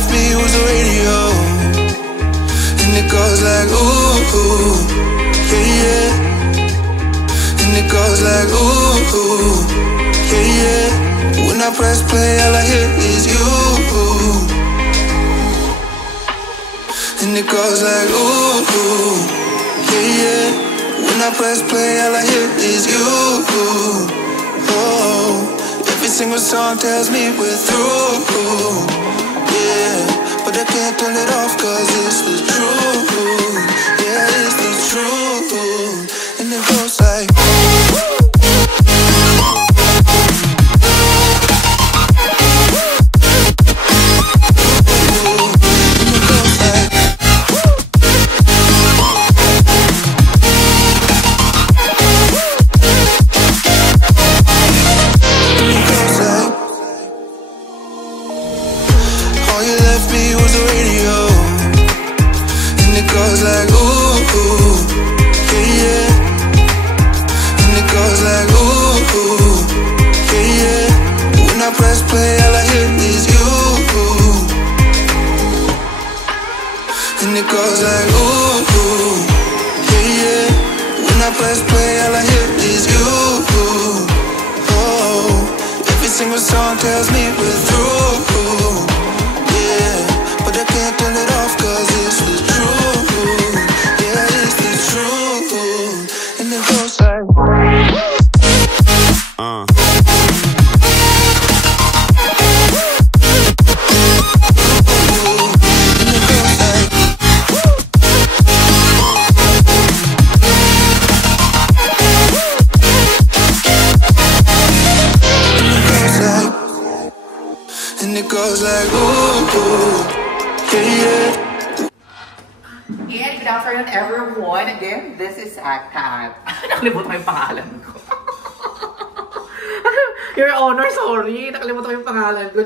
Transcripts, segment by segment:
left me was the radio, and it goes like ooh, yeah, yeah. And it goes like ooh, yeah, yeah. When I press play, all I hear is you. And it goes like ooh, yeah, yeah. When I press play, all I hear is you. Oh, every single song tells me we're through. Yeah, but I can't turn it off 'cause it's the truth. Yeah, it's the truth. And it goes like everyone, again, this is Akat. Nakalimutan ko yung pangalan ko. Your Honor, sorry. Nakalimutan ko yung pangalan ko.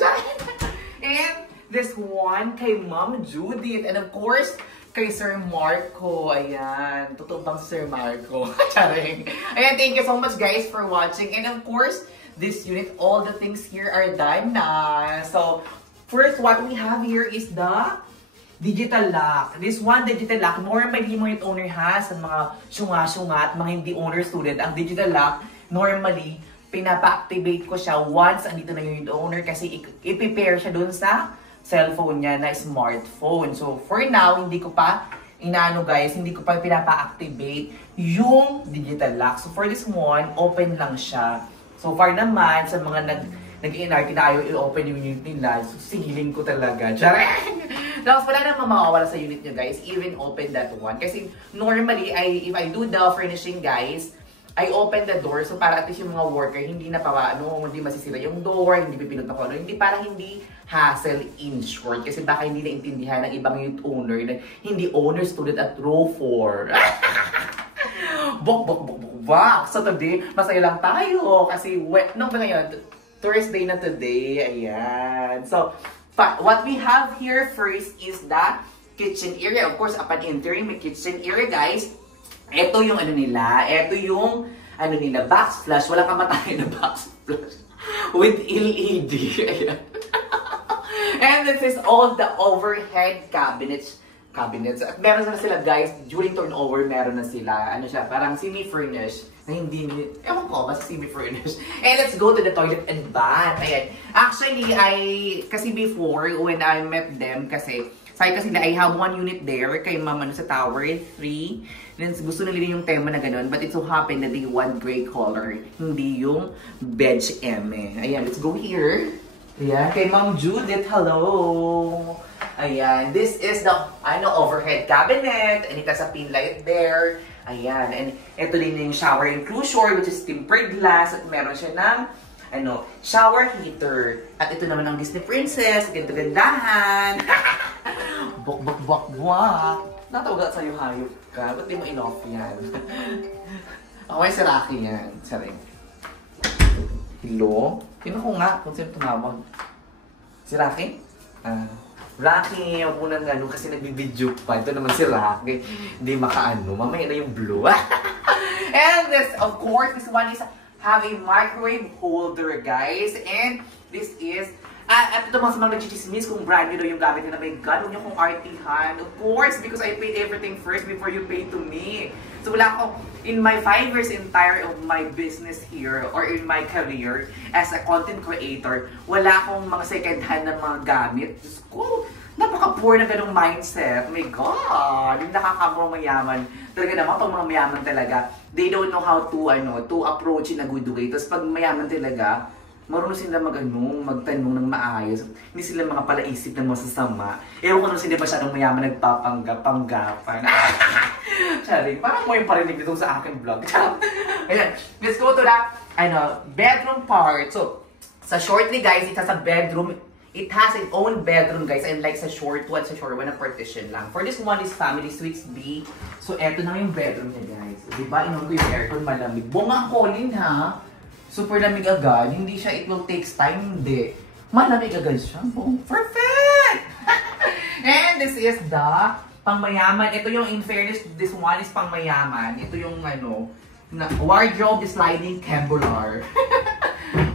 And this one kay Ma'am Judith. And of course, kay Sir Marco. Ayan. Totoo bang si Sir Marco? Charing. Ayan, thank you so much guys for watching. And of course, this unit, all the things here are done na. So, first, what we have here is the digital lock. This one, digital lock, normally mo yung owner has sa mga syunga-syunga at mga hindi owner student. Ang digital lock, normally, pinapa-activate ko siya once andito na yung owner kasi i-prepare siya dun sa cellphone niya na smartphone. So, for now, hindi ko pa guys, hindi ko pa pinapa-activate yung digital lock. So, for this one, open lang siya. So far naman, sa mga nag-NRT na ayaw i-open yung unit nila, so singilin ko talaga. Chareng! Tapos wala namang mawawala sa unit nyo guys, even open that one. Kasi normally, if I do the furnishing guys, I open the door, so para at least yung mga worker, hindi na hindi masisira yung door, hindi pipinot na hindi para hindi hassle in short. Kasi baka hindi naintindihan ng ibang unit owner na hindi owner, student at row 4. Bok. So today, masaya lang tayo. Kasi, nung ba ngayon? Thursday na today. Ayan. So, what we have here first is the kitchen area. Of course, upon entering may kitchen area, guys. Ito yung nila. Ito yung, nila, box flush. Walang kamatayan na box flush. With LED. Ayan. And this is all the overhead cabinets. At meron na sila guys, during turnover meron na sila, parang semi-furnished, na hindi, ewan ko, basta semi-furnished. And let's go to the toilet and bath. Ayan. Actually, kasi before, when I met them, kasi sila, I have one unit there, kay mama sa tower, 3. Then gusto nila yung tema na ganun, but it so happened that they want gray color, hindi yung beige eme. Ayan, let's go here. Ayan, kay Ma'am Judith, hello! Ayan, this is the overhead cabinet, and it has a pin light there. Ayan, and ito din yung shower enclosure, which is tempered glass, at meron siya ng shower heater. At ito naman ang Disney Princess, gandahan. Bok. Natawag ka sa'yo, hayop ka. Ba't di mo in-off yan? Okay, si Rocky yan. Saring. Hello? Sino ko nga kung sino tumawag? Si Rocky? Rocky, huwag mo nang kasi nagbibidyo pa. Ito naman si Rocky. Hindi makaano. Mamaya na yung blue. And this, of course, this one is have a microwave holder, guys. And this is At ito mga sa mga nagchichismis kung brand new daw yung gamit nila. My God, huwag niyo kong artihan. Of course, because I paid everything first before you pay to me. So wala akong, in my 5 years entire of my business here, or in my career as a content creator, wala akong mga second hand na mga gamit. Diyos ko, napaka-poor na ganong mindset. My God, yung nakakamang mayaman. Talaga naman, pag mga mayaman talaga, they don't know how to approach in a good way. Tapos pag mayaman talaga, marunong sila magtanong ng maayos. Hindi sila mga palaisip ng masasama. Ewan ko nung sila masyadong mayaman nagpapanggap-panggapan. Charing, parang mo yung parinig dito sa aking vlog. Ayan, let's go to the bedroom part. So, sa shortly guys, it has a bedroom. It has its own bedroom guys. And like sa short 1, sa short 1 na partition lang. For this one is family suites B. So, eto na yung bedroom niya guys. Diba, inon ko yung aircon malamig. Bunga kolin ha. Super lamig agad. Hindi siya, it will takes time. Hindi. Malamig agad siya. Oh, perfect! And this is the pangmayaman. Ito yung, in fairness, this one is pangmayaman. Ito yung, wardrobe sliding cambular.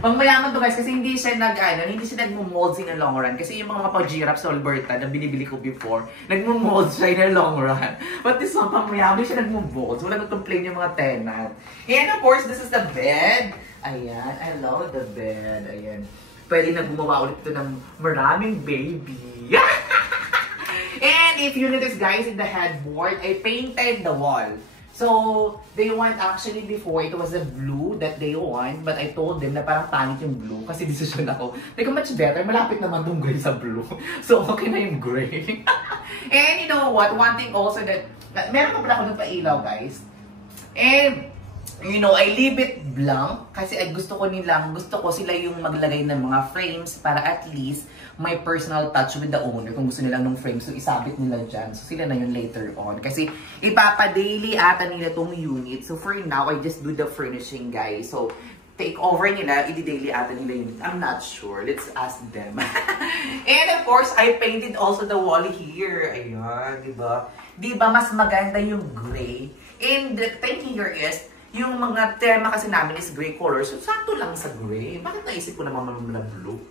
Pangmayaman to guys, kasi hindi siya nagmo-mold in the long run. Kasi yung mga pag-giraffe sa Alberta na binibili ko before, nagmo-mold siya in the long run. But this one, pangmayaman, siya nagmo-mold. So, wala nag-complain yung mga tenant. And of course, this is the bed. Ayan, I love the bed. Ayan. Pwede na gumawa ulit ito ng maraming baby. And if you notice guys, in the headboard, I painted the wall. So, they want actually before, it was the blue that they want. But I told them na parang pangit yung blue. Kasi decision ako, like much better, malapit naman itong gray sa blue. So, okay na yung gray. And you know what, one thing also that, meron pa pala ako ng pailaw guys. And, you know, I leave it blank kasi gusto ko sila yung maglagay ng mga frames para at least may personal touch with the owner kung gusto nila ng frames, so isabit nila dyan. So sila na yun later on kasi ipapadaily ata nila tong unit. So for now, I just do the furnishing guys. So take over nila, i-daily ata nila yun. I'm not sure. Let's ask them. And of course, I painted also the wall here. Ayan, diba? Diba mas maganda yung gray? And the thing here is, yung mga tema kasi namin is gray color. So, sakto lang sa gray. Bakit naisip ko naman na blue?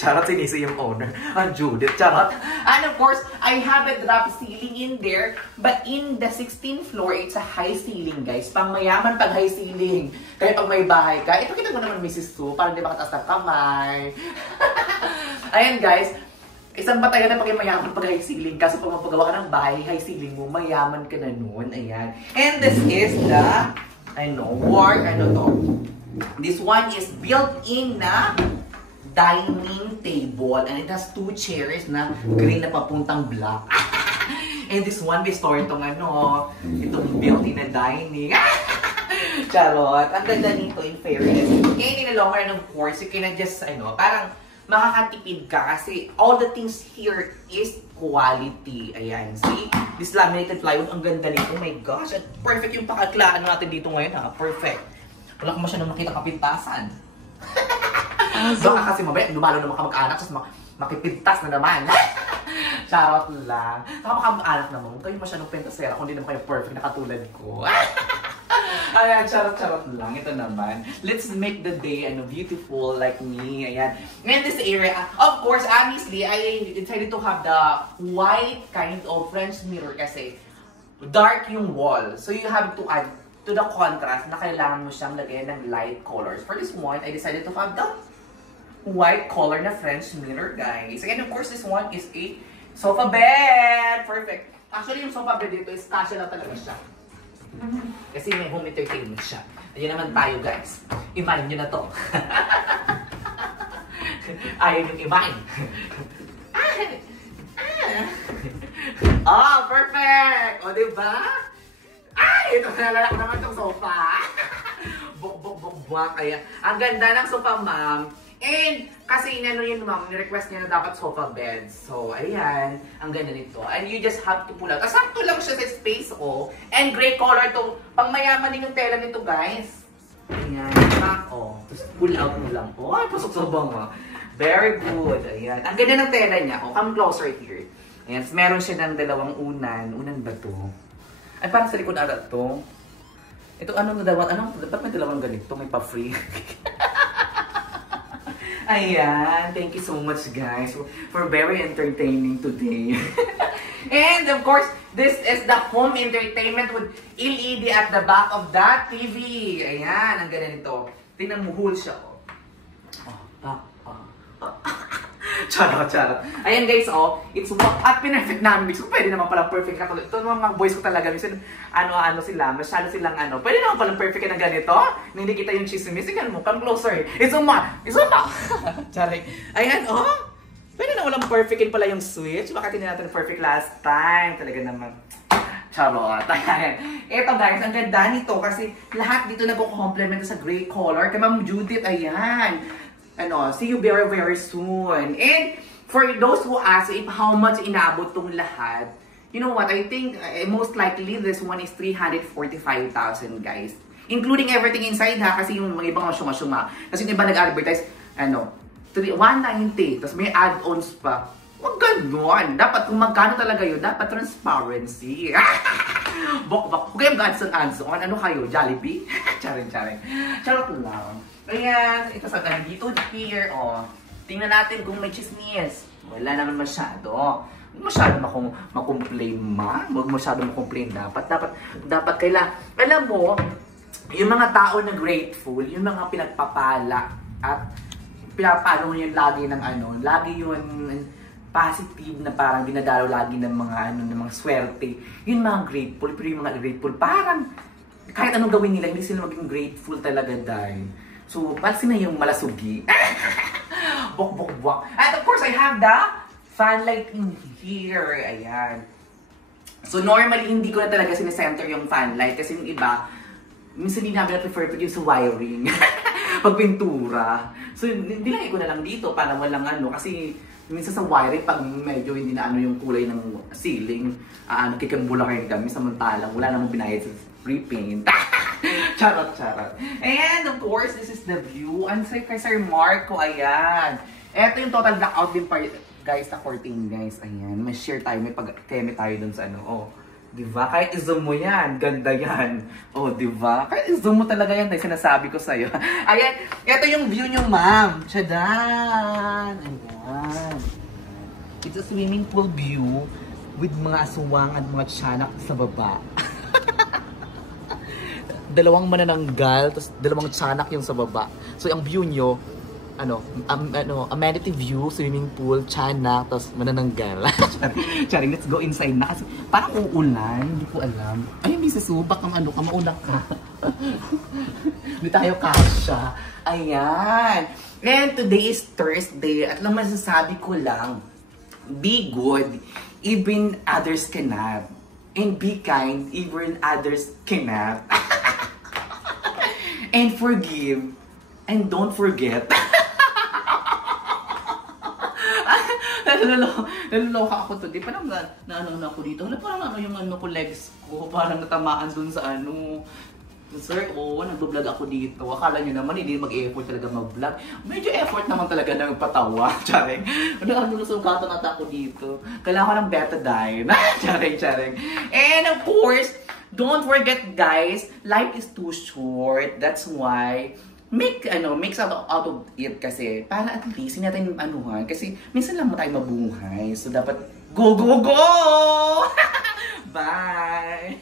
Charot, sinisi yung owner. Ang Judith, charot. And of course, I have a drop ceiling in there. But in the 16th floor, it's a high ceiling, guys. Pang mayaman pag high ceiling. Kaya pag may bahay ka, ipakita mo naman Mrs. Sue, parang di ba kataas ng kamay. Ayan, guys. Isang batayan na pag mayaman pag high ceiling. Kaso pag mapagawa ka ng bahay, high ceiling mo, mayaman ka na nun. Ayan. And this is the, this one is built-in na dining table. And it has 2 chairs na green na papuntang black. And this one, may store itong itong built-in na dining. Charot. Ang ganda nito in fairness. Kaya in the long run, of course, you can just, parang, makakatipid ka kasi all the things here is quality. Ayan, see? This laminated plywood, ang ganda nito. Oh my gosh, at perfect yung pakaklaan natin dito ngayon ha. Perfect. Wala ko masyadong makita kapintasan. Baka kasi mabaya, lumalo naman ka mag-anak, tapos makipintas na naman. Charot lang. Saka mag-anak naman, huwag kayo masyadong pintasera kung hindi naman kayo perfect na katulad ko. Ayan, charot-charot lang. Ito naman. Let's make the day beautiful like me. Ayan. And this area, of course, honestly, I decided to have the white kind of French mirror kasi dark yung wall. So you have to add to the contrast na kailangan mo siyang lagyan ng light colors. For this one, I decided to have the white color na French mirror, guys. And of course, this one is a sofa bed. Perfect. Actually, yung sofa bed dito is kasya na talaga siya. Kasi may home entertainment siya. Ayan naman tayo guys. Imagine nyo na to. Ayaw yung imagine. Oh, perfect! O, diba? Ay, ito nalalak naman itong sofa. Buk-buk-buk-buk. Kaya, ang ganda ng sofa, ma'am. And, kasi inano yun, ma'am, ni-request niya na dapat sofa bed. So, ayan, ang ganda nito. And you just have to pull out. Sakto lang siya sa space, oh. And gray color to. Pang mayaman din yung tela nito, guys. Ayan, oh. Tapos pull out mo lang po. Ay, pasok-sobang, oh. Very good. Ayan. Ang ganda ng tela niya. Oh, come closer here. Ayan, meron siya ng dalawang unan. Unan ba to? Ay, parang sa likod agad to. Ito, ba't may dalawang ganito? May pa-free. Ayan, thank you so much guys for very entertaining today. And of course, this is the home entertainment with LED at the back of that TV. Ayan, ang ganito. Tingnan mo, whole siya. Charot. Ayan guys, it's at pinefect namin. So, pwede naman palang perfect na. Ito mga boys ko talaga. Minsan, ano sila, masyado silang pwede naman palang perfect na ganito. Hindi kita yung chismis. Ikaw mo, come closer. Izuma! Charing. Ayan, pwede na walang perfectin pala yung switch. Bakit hindi natin perfect last time? Talaga naman. Charot. Ayan. Ito guys, ang ganda nito kasi lahat dito nagko-complement sa gray color. Kay Ma'am Judith, ayan. See you very, very soon. And for those who ask if how much inabot tong lahat, you know what? I think most likely this one is 345,000 guys. Including everything inside ha, kasi yung mga ibang masyuma-syuma. Kasi yung iba nag-advertise, 190, tapos may add-ons pa. Huwag ganun. Dapat kung magkano talaga yun, dapat transparency. Bok. Huwag kayong ads-on. Ano kayo? Jollibee? Charing. Charot lang. Ayan, ito sa dito here, tingnan natin kung may chismis. Wala naman masyado. Huwag masyado makomplain Huwag masyado makomplain. Dapat alam mo, yung mga tao na grateful, yung mga pinagpapala, at pinapalo mo yun lagi ng lagi yun positive na parang dinadalaw lagi ng mga ng mga swerte. Yung mga grateful, pero yung mga grateful, parang kahit anong gawin nila, hindi sila maging grateful talaga dahil. So, pansin na yung malasugi. Bok. And of course, I have the fan light in here. Ayan. So, normally, hindi ko na talaga sinesenter yung fan light. Kasi yung iba, minsan hindi namin na-prefer to yung sa wiring. Pagpintura. So, nilagay ko na lang dito para walang Kasi, minsan sa wiring, pag medyo hindi na yung kulay ng ceiling, kikambulakin kami. Samantalang, wala namang binayad sa repaint. Charot. And of course, this is the view. And kay Sir Marco, ayan. Ito yung total blackout din pa, guys, na 14 guys. Ayan, may share tayo, may pag-keme tayo dun sa diba? Kahit i-zoom mo yan, ganda yan. Diba? Kahit i-zoom mo talaga yan, sinasabi ko sa'yo. Ayan, ito yung view nyo, ma'am. Tchadan! Ayan. It's a swimming pool view with mga aswang at mga tiyanak sa baba. Dalawang manananggal, tapos dalawang tiyanak yung sa baba. So, ang view nyo, amenity view, swimming pool, tiyanak, tapos manananggal. Charing, let's go inside na. Kasi parang uulan, hindi ko alam. Ay, may susubak ang mauna ka. Hindi tayo kasha. Ayan. And today is Thursday. At lang masasabi ko lang, be good, even others cannot. And be kind, even others cannot. And forgive, and don't forget. Naloloka ako today. Parang na ako dito. Parang yung ko legs ko. Parang natamaan dun sa Sir, nag-vlog ako dito. Akala nyo naman, hindi mag-effort talaga mag-vlog. Medyo effort naman talaga na patawa. Charing. Nasugatan ata ako dito. Kailangan ko ng betadine. Charing. And of course, don't forget guys, life is too short. That's why, make out of it kasi. Para at least, hindi natin kasi minsan lang mo tayo mabuhay. So dapat, go! Bye!